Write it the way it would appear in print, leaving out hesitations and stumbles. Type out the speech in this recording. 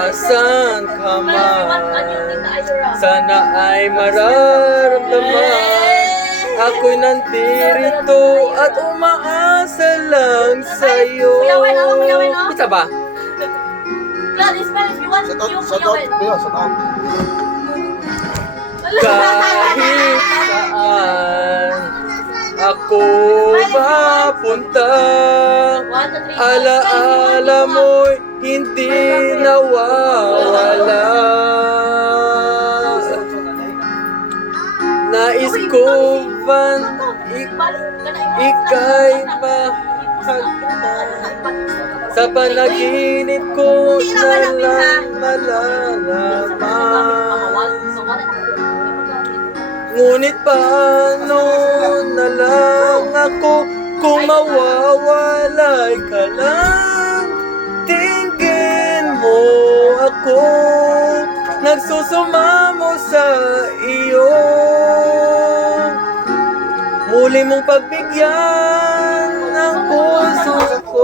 Asan ka man, sana ay mararamdaman. Ako'y nandirito at umaasa lang sa'yo. Kita ba? Kahit saan ako mapunta, alaala mo'y hindi nawawala. Nais ko man ika'y mahagta. Sa panaginip ko na lang malalaman. Ngunit paano na lang ako kung mawawalay ka lang? Tingin mo ako nagsusumamo sa iyo. Muli mong pagbigyan ng puso ko.